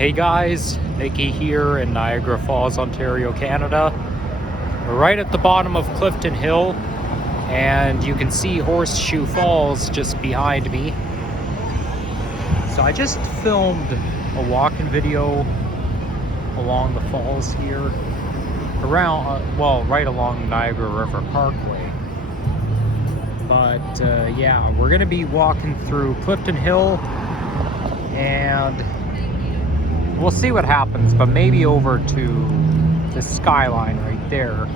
Hey guys, Nikki here in Niagara Falls, Ontario, Canada. We're right at the bottom of Clifton Hill, and you can see Horseshoe Falls just behind me. So I just filmed a walking video along the falls here, around, right along Niagara River Parkway. But yeah, we're gonna be walking through Clifton Hill, and we'll see what happens, but maybe over to the skyline right there.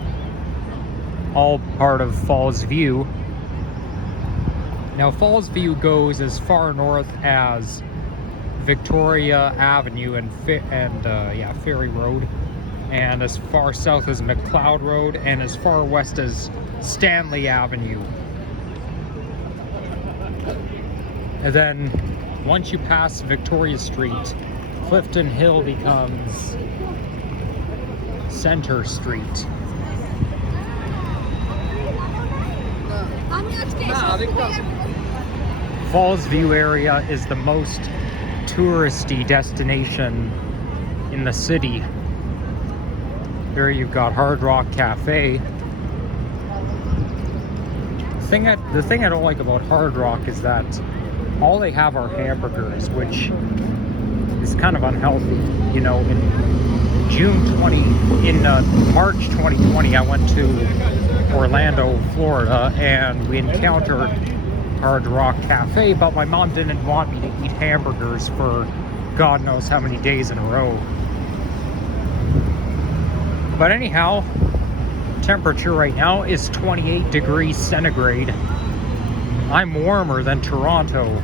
All part of Fallsview. Now, Fallsview goes as far north as Victoria Avenue and Ferry Road, and as far south as McLeod Road, and as far west as Stanley Avenue. And then once you pass Victoria Street, Clifton Hill becomes Center Street. Fallsview area is the most touristy destination in the city. Here you've got Hard Rock Cafe. The thing I don't like about Hard Rock is that all they have are hamburgers, which is kind of unhealthy. You know, in March 2020, I went to Orlando, Florida, and we encountered Hard Rock Cafe, but my mom didn't want me to eat hamburgers for God knows how many days in a row. But anyhow, temperature right now is 28 degrees centigrade. I'm warmer than Toronto.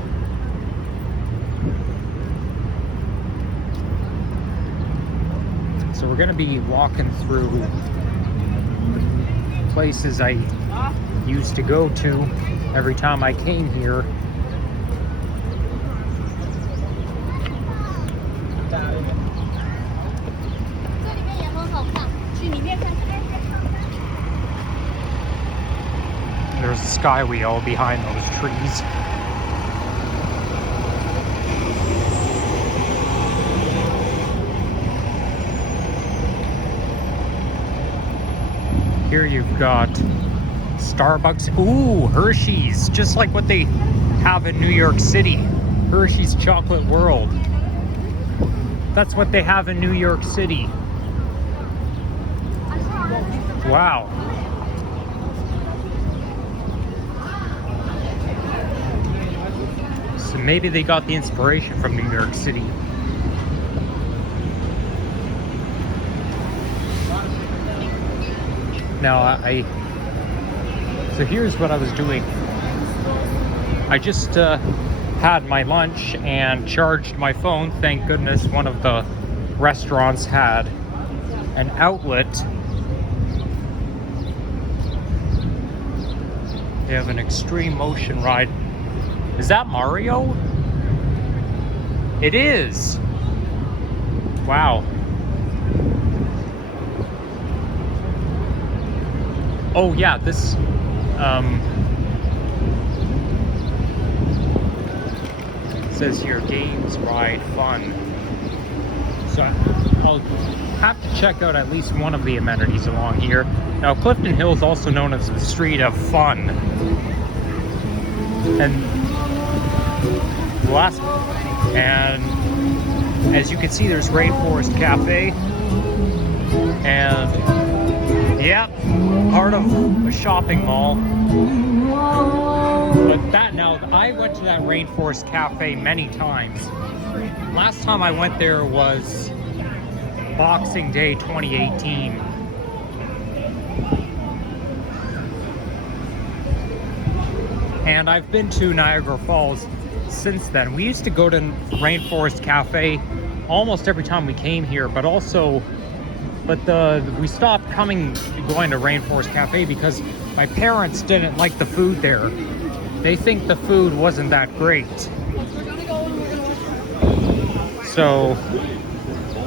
So we're going to be walking through places I used to go to every time I came here. There's a sky wheel behind those trees. Here you've got Starbucks. Ooh, Hershey's, just like what they have in New York City. Hershey's Chocolate World. That's what they have in New York City. Wow. So maybe they got the inspiration from New York City. Now, so here's what I was doing. I just had my lunch and charged my phone. Thank goodness one of the restaurants had an outlet. They have an extreme motion ride. Is that Mario? It is. Wow. Oh yeah, this says here games, ride, fun. So I'll have to check out at least one of the amenities along here. Now, Clifton Hill is also known as the Street of Fun. And as you can see, there's Rainforest Cafe, and yeah, part of a shopping mall. But I went to that Rainforest Cafe many times. Last time I went there was Boxing Day 2018. And I've been to Niagara Falls since then. We used to go to Rainforest Cafe almost every time we came here, but we stopped going to Rainforest Cafe because my parents didn't like the food there. They think the food wasn't that great. So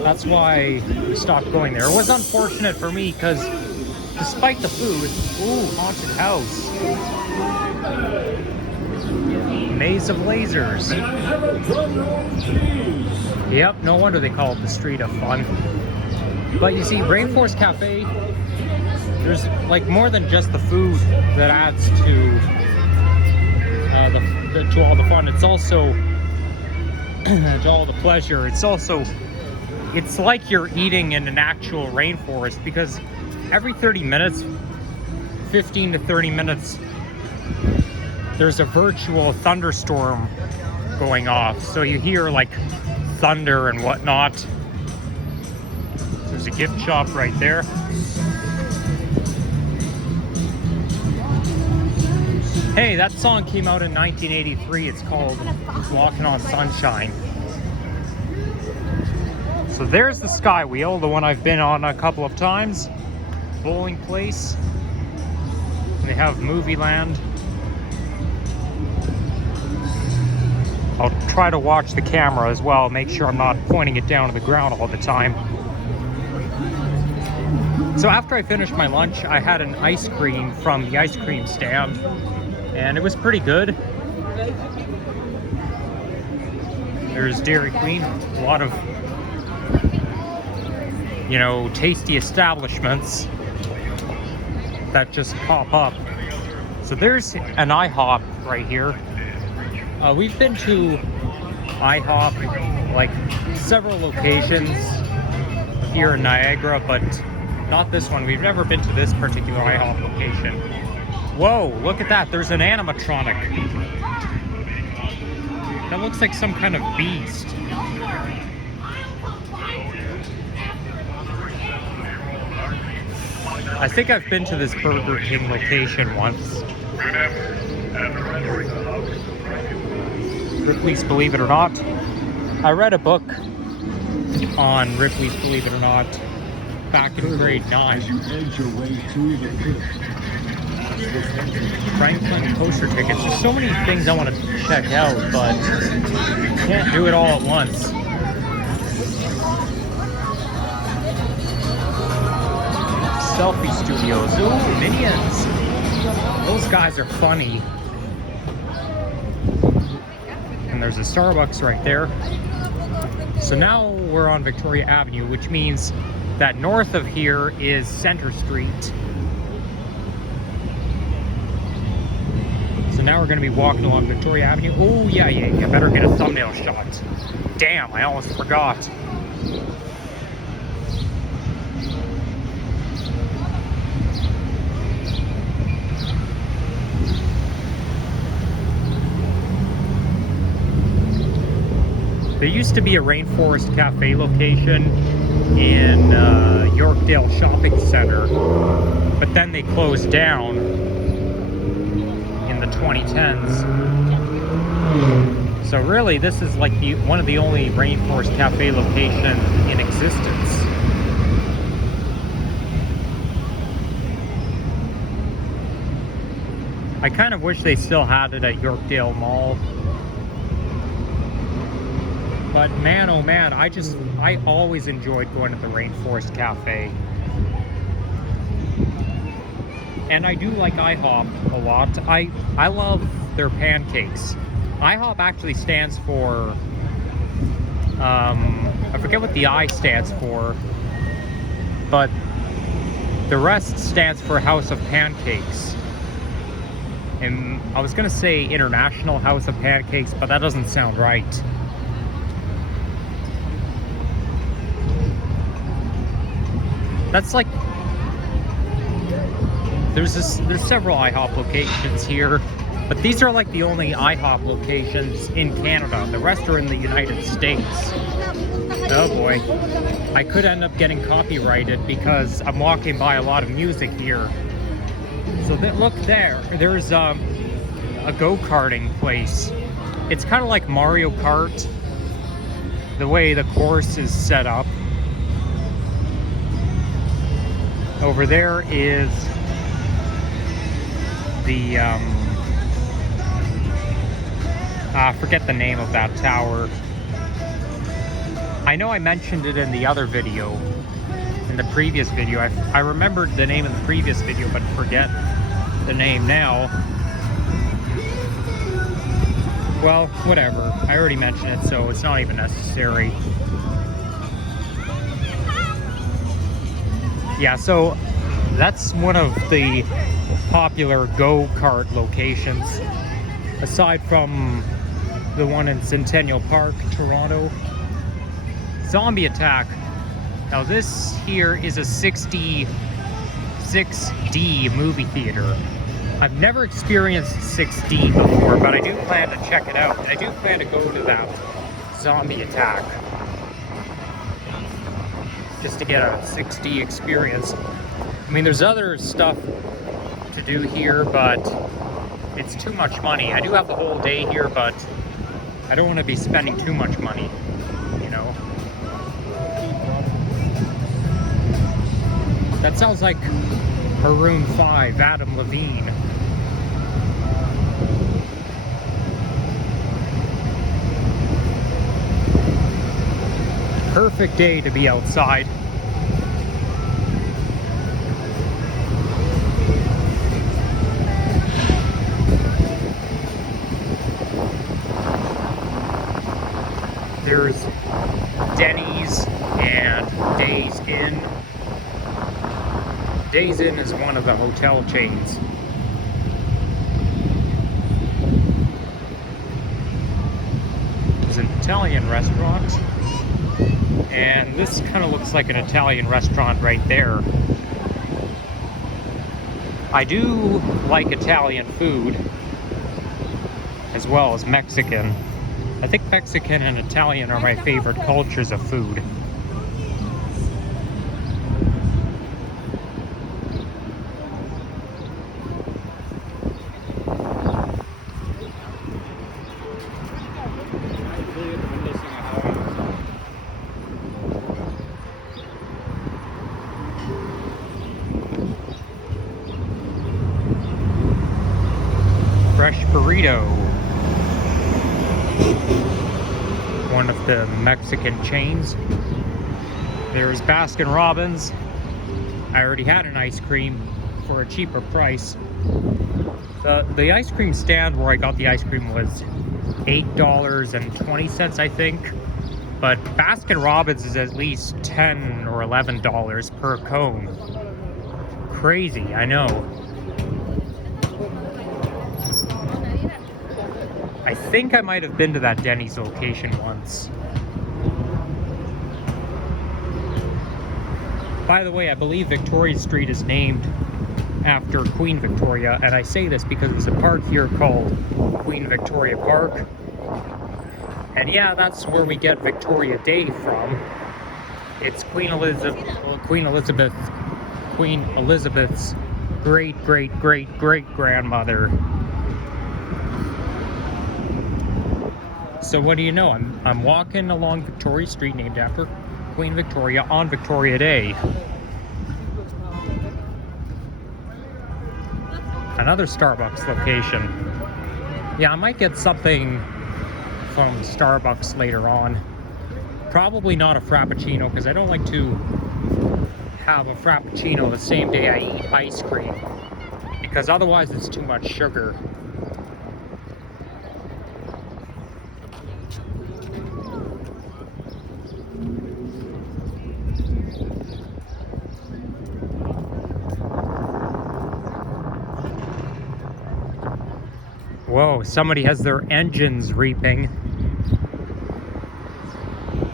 that's why we stopped going there. It was unfortunate for me because despite the food, ooh, haunted house. maze of lasers. Yep, no wonder they call it the Street of Fun. But you see, Rainforest Cafe, there's like more than just the food that adds to all the fun. It's also to all the pleasure. It's like you're eating in an actual rainforest, because every 30 minutes, 15 to 30 minutes, there's a virtual thunderstorm going off. So you hear like thunder and whatnot. There's a gift shop right there. Hey, that song came out in 1983. It's called Walking on Sunshine. So there's the Sky Wheel, the one I've been on a couple of times. Bowling place. And they have Movie Land. I'll try to watch the camera as well, make sure I'm not pointing it down to the ground all the time. So after I finished my lunch, I had an ice cream from the ice cream stand, and it was pretty good. There's Dairy Queen, a lot of, you know, tasty establishments that just pop up. So there's an IHOP right here. We've been to IHOP, like several locations here in Niagara, but not this one. We've never been to this particular IHOP location. Whoa, look at that. There's an animatronic. That looks like some kind of beast. I think I've been to this Burger King location once. Ripley's Believe It or Not. I read a book on Ripley's Believe It or Not back in grade 9. Franklin poster tickets. There's so many things I want to check out, but can't do it all at once. Selfie studios. Ooh, Minions. Those guys are funny. And there's a Starbucks right there. So now we're on Victoria Avenue, which means that north of here is Center Street. So now we're going to be walking along Victoria Avenue. Oh, yeah, better get a thumbnail shot. Damn, I almost forgot. There used to be a Rainforest Cafe location in Yorkdale Shopping Center, but then they closed down in the 2010s. So really, this is like one of the only Rainforest Cafe locations in existence. I kind of wish they still had it at Yorkdale Mall. But man, oh man, I always enjoyed going to the Rainforest Cafe. And I do like IHOP a lot. I love their pancakes. IHOP actually stands for, I forget what the I stands for, but the rest stands for House of Pancakes. And I was gonna say International House of Pancakes, but that doesn't sound right. That's like, there's several IHOP locations here, but these are like the only IHOP locations in Canada. The rest are in the United States. Oh boy. I could end up getting copyrighted because I'm walking by a lot of music here. So look there, there's a go-karting place. It's kind of like Mario Kart, the way the course is set up. Over there is the, I forget the name of that tower. I know I mentioned it in the other video, in the previous video. I remembered the name in the previous video, but forget the name now. Well, whatever. I already mentioned it, so it's not even necessary. Yeah, so that's one of the popular go-kart locations, aside from the one in Centennial Park, Toronto. Zombie Attack. Now this here is a 6D movie theater. I've never experienced 6D before, but I do plan to check it out. I do plan to go to that Zombie Attack just to get a 6D experience. I mean, there's other stuff to do here, but it's too much money. I do have the whole day here, but I don't want to be spending too much money, you know. That sounds like Maroon 5, Adam Levine. Perfect day to be outside. There's Denny's and Days Inn. Days Inn is one of the hotel chains. There's an Italian restaurant, and this kind of looks like an Italian restaurant right there. I do like Italian food as well as Mexican. I think Mexican and Italian are my favorite cultures of food. Fresh burrito. One of the Mexican chains. There's Baskin Robbins. I already had an ice cream for a cheaper price. The ice cream stand where I got the ice cream was $8.20, I think. But Baskin Robbins is at least $10 or $11 per cone. Crazy, I know. I think I might have been to that Denny's location once. By the way, I believe Victoria Street is named after Queen Victoria, and I say this because there's a park here called Queen Victoria Park. And yeah, that's where we get Victoria Day from. It's Queen Elizabeth's great-great-great-great-grandmother. So what do you know? I'm walking along Victoria Street, named after Queen Victoria, on Victoria Day. Another Starbucks location. Yeah, I might get something from Starbucks later on. Probably not a Frappuccino, because I don't like to have a Frappuccino the same day I eat ice cream, because otherwise it's too much sugar. Whoa, somebody has their engines reaping.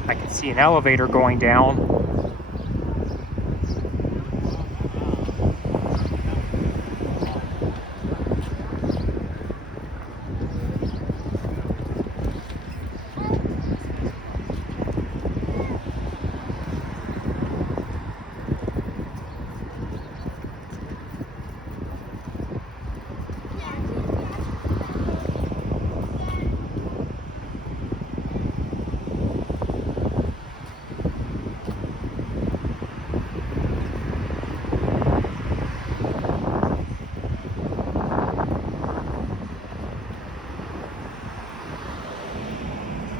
I can see an elevator going down.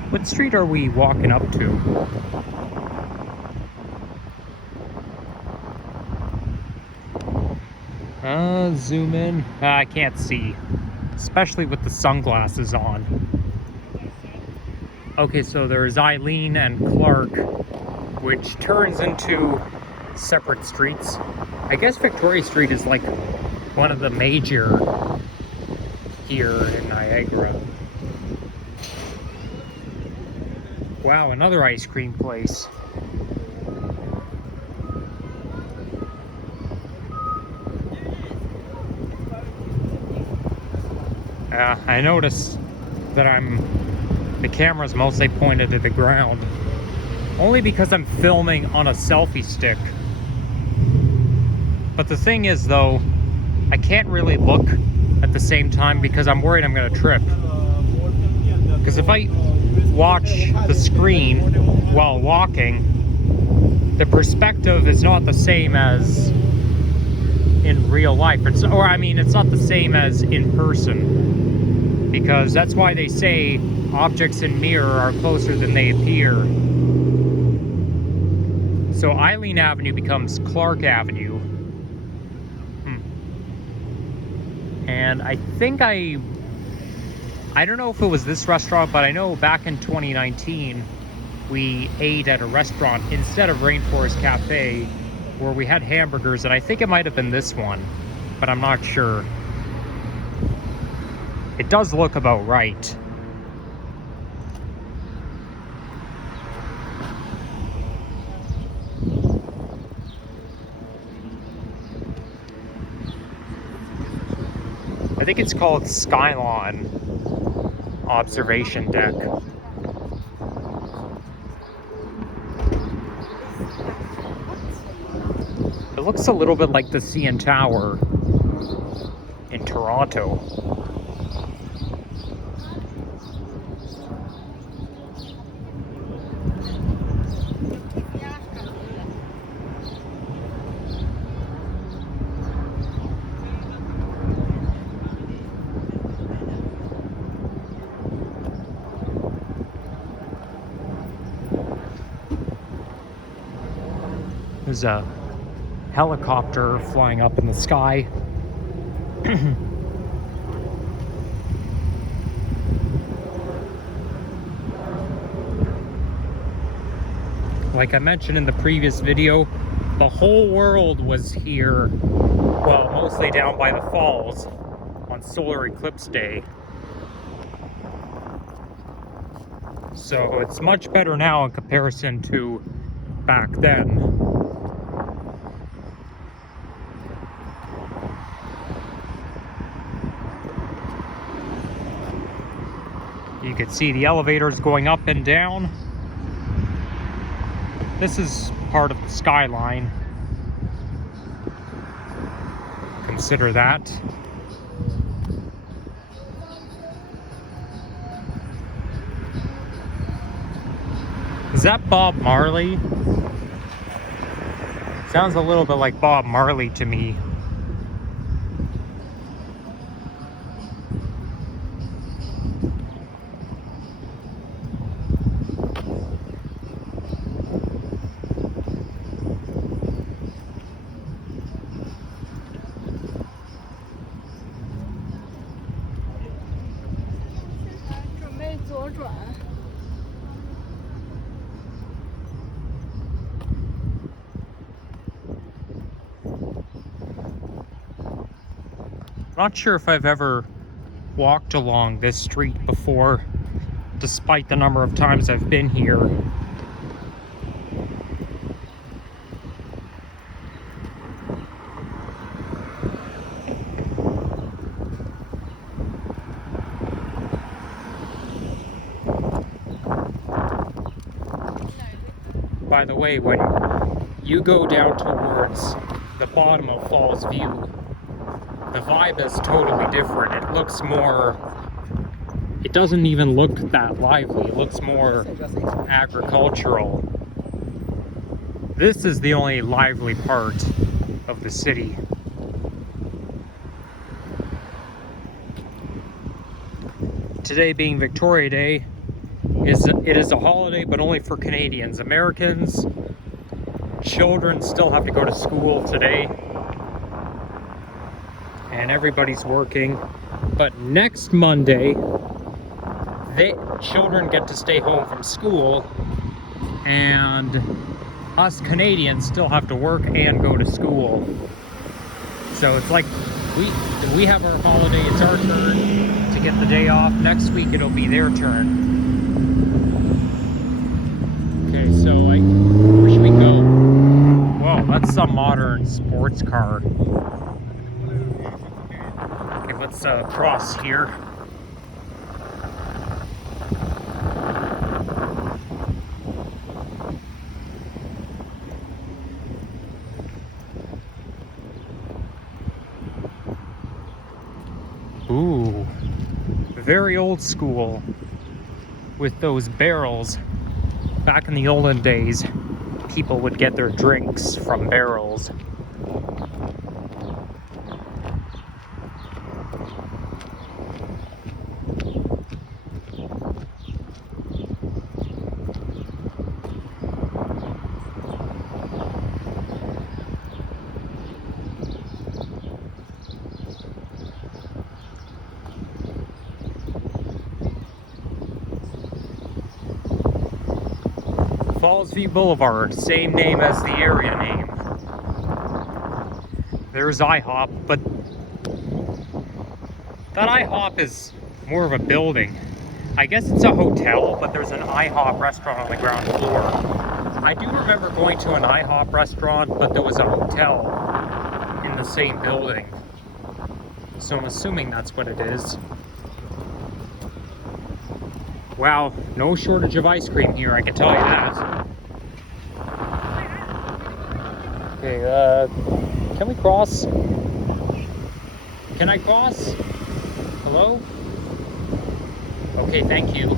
What street are we walking up to? Zoom in. I can't see, especially with the sunglasses on. Okay, so there's Eileen and Clark, which turns into separate streets. I guess Victoria Street is like one of the major here in Niagara. Wow, another ice cream place. I noticed that the camera's mostly pointed to the ground. Only because I'm filming on a selfie stick. But the thing is though, I can't really look at the same time because I'm worried I'm gonna trip. Because if I watch the screen while walking, the perspective is not the same as in real life. It's not the same as in person. Because that's why they say objects in mirror are closer than they appear. So Eileen Avenue becomes Clark Avenue. And I think I don't know if it was this restaurant, but I know back in 2019, we ate at a restaurant instead of Rainforest Cafe, where we had hamburgers, and I think it might have been this one, but I'm not sure. It does look about right. I think it's called Skyline Observation Deck. It looks a little bit like the CN Tower in Toronto. There's a helicopter flying up in the sky. Like I mentioned in the previous video, the whole world was here, well, mostly down by the falls on solar eclipse day. So it's much better now in comparison to back then. You can see the elevators going up and down. This is part of the skyline. Consider that. Is that Bob Marley? Sounds a little bit like Bob Marley to me. Not sure if I've ever walked along this street before, despite the number of times I've been here. By the way, when you go down towards the bottom of Fallsview, the vibe is totally different. It looks more, it doesn't even look that lively. It looks more agricultural. This is the only lively part of the city. Today being Victoria Day, it is a holiday, but only for Canadians. Americans, children still have to go to school today. And everybody's working. But next Monday, children get to stay home from school, and us Canadians still have to work and go to school. So it's like we have our holiday, it's our turn to get the day off. Next week it'll be their turn. Okay, so where should we go? Whoa, that's some modern sports car. Okay, let's cross here. Ooh, very old school with those barrels. Back in the olden days, people would get their drinks from barrels. Fallsview Boulevard, same name as the area name. There's IHOP, but that IHOP is more of a building. I guess it's a hotel, but there's an IHOP restaurant on the ground floor. I do remember going to an IHOP restaurant, but there was a hotel in the same building. So I'm assuming that's what it is. Wow, no shortage of ice cream here, I can tell you that. Okay, can we cross? Can I cross? Hello? Okay, thank you.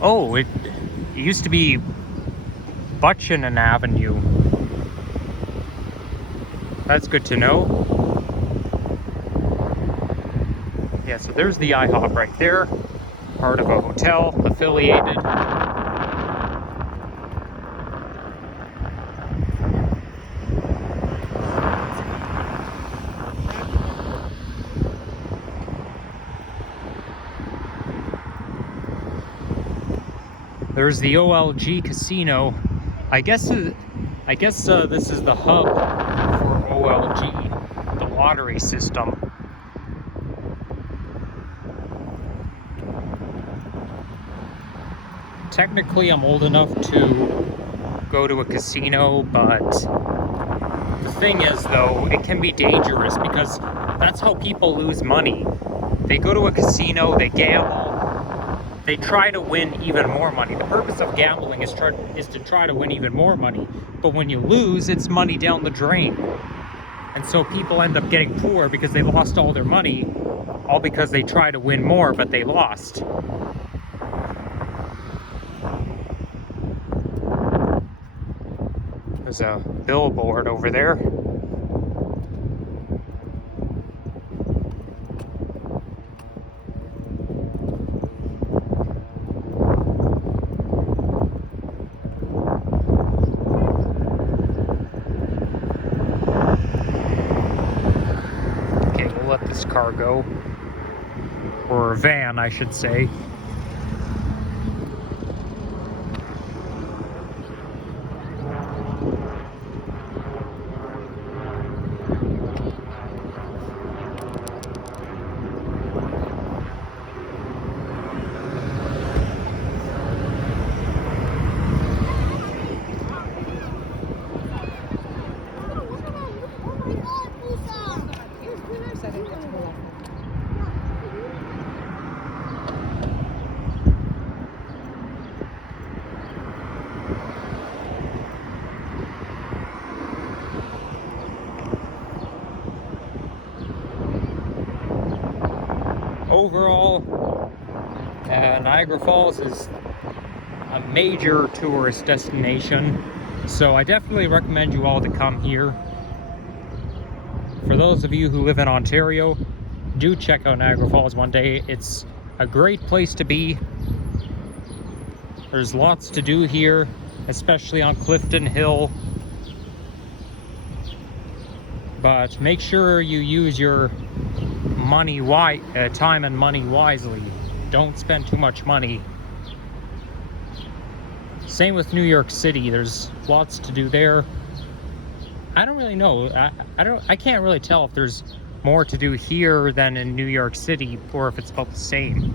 Oh, it used to be Buchanan Avenue. That's good to know. Yeah, so there's the IHOP right there, part of a hotel, affiliated. There's the OLG Casino. I guess this is the hub for OLG, the lottery system. Technically, I'm old enough to go to a casino, but the thing is, though, it can be dangerous because that's how people lose money. They go to a casino, they gamble, they try to win even more money. The purpose of gambling is to try to win even more money, but when you lose, it's money down the drain. And so people end up getting poor because they lost all their money, all because they try to win more, but they lost. There's a billboard over there. Okay, we'll let this car go. Or a van, I should say. Overall, Niagara Falls is a major tourist destination, so I definitely recommend you all to come here. For those of you who live in Ontario, do check out Niagara Falls one day. It's a great place to be. There's lots to do here, especially on Clifton Hill. But make sure you use your time and money wisely. Don't spend too much money. Same with New York City. There's lots to do there. I don't really know. I can't really tell if there's more to do here than in New York City, or if it's about the same.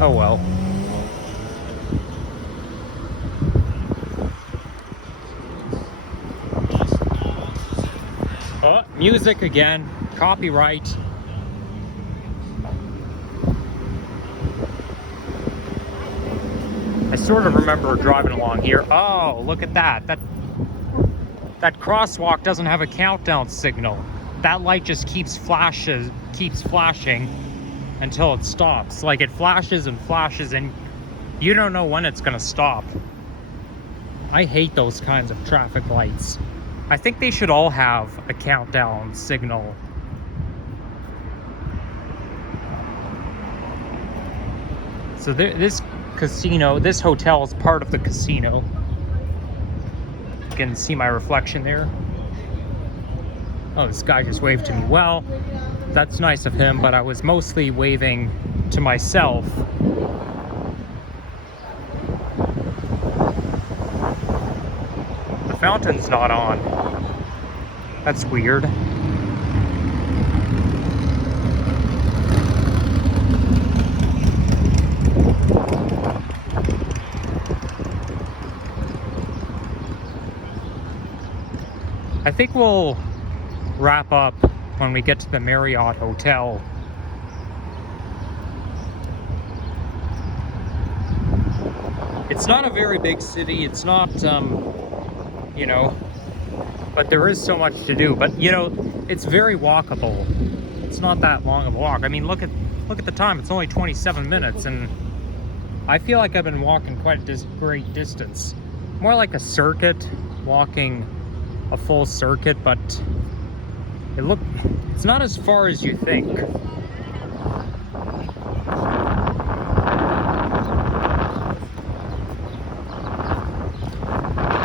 Oh well. Oh, music again. Copyright. I sort of remember driving along here. Oh, look at that. That crosswalk doesn't have a countdown signal. That light just keeps flashing until it stops. Like, it flashes and flashes and you don't know when it's gonna stop. I hate those kinds of traffic lights. I think they should all have a countdown signal. So this hotel is part of the casino. You can see my reflection there. Oh, this guy just waved to me. Well, that's nice of him, but I was mostly waving to myself. The fountain's not on. That's weird. I think we'll wrap up when we get to the Marriott Hotel. It's not a very big city. It's not, but there is so much to do. But, it's very walkable. It's not that long of a walk. I mean, look at the time. It's only 27 minutes, and I feel like I've been walking quite a great distance. More like a circuit, walking a full circuit, but it's not as far as you think.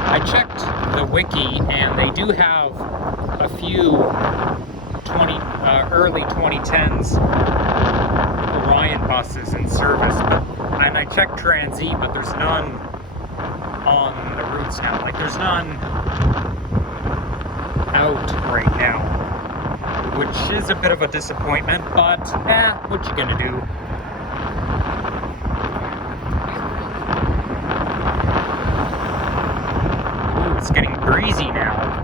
I checked the wiki and they do have a few early 2010s Orion buses in service, and I checked Transy, but there's none on the routes now. Like, there's none out right now, which is a bit of a disappointment, but what you gonna do? Ooh, it's getting breezy now.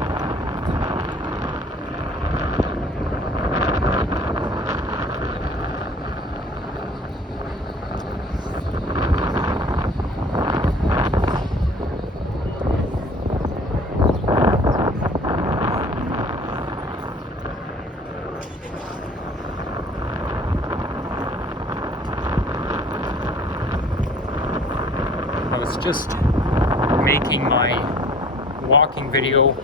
Just making my walking video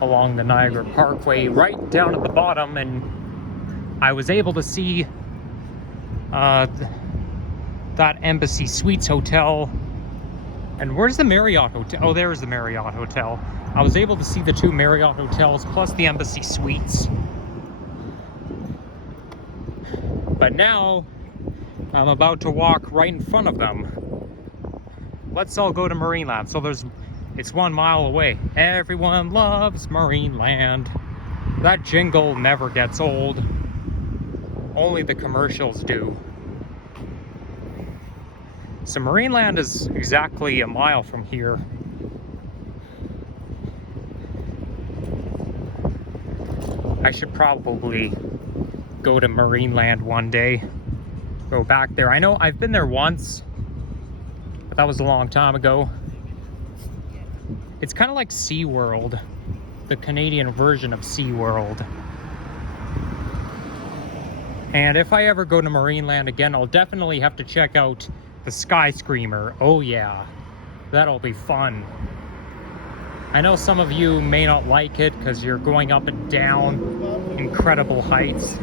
along the Niagara Parkway right down at the bottom, and I was able to see that Embassy Suites Hotel. And where's the Marriott Hotel? Oh, there's the Marriott Hotel. I was able to see the two Marriott hotels plus the Embassy Suites. But now I'm about to walk right in front of them. Let's all go to Marineland. So it's 1 mile away. Everyone loves Marineland. That jingle never gets old. Only the commercials do. So Marineland is exactly 1 mile from here. I should probably go to Marineland one day. Go back there. I know I've been there once. That was a long time ago. It's kind of like SeaWorld, the Canadian version of SeaWorld. And if I ever go to Marineland again, I'll definitely have to check out the Sky Screamer. Oh yeah, that'll be fun. I know some of you may not like it because you're going up and down incredible heights.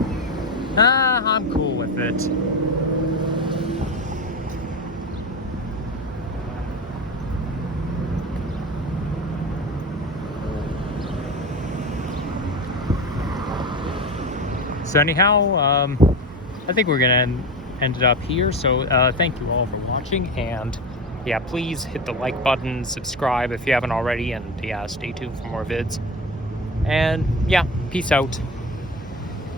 I'm cool with it. So anyhow, I think we're gonna end it up here. So thank you all for watching, and yeah, please hit the like button, subscribe if you haven't already, and yeah, stay tuned for more vids. And yeah, peace out.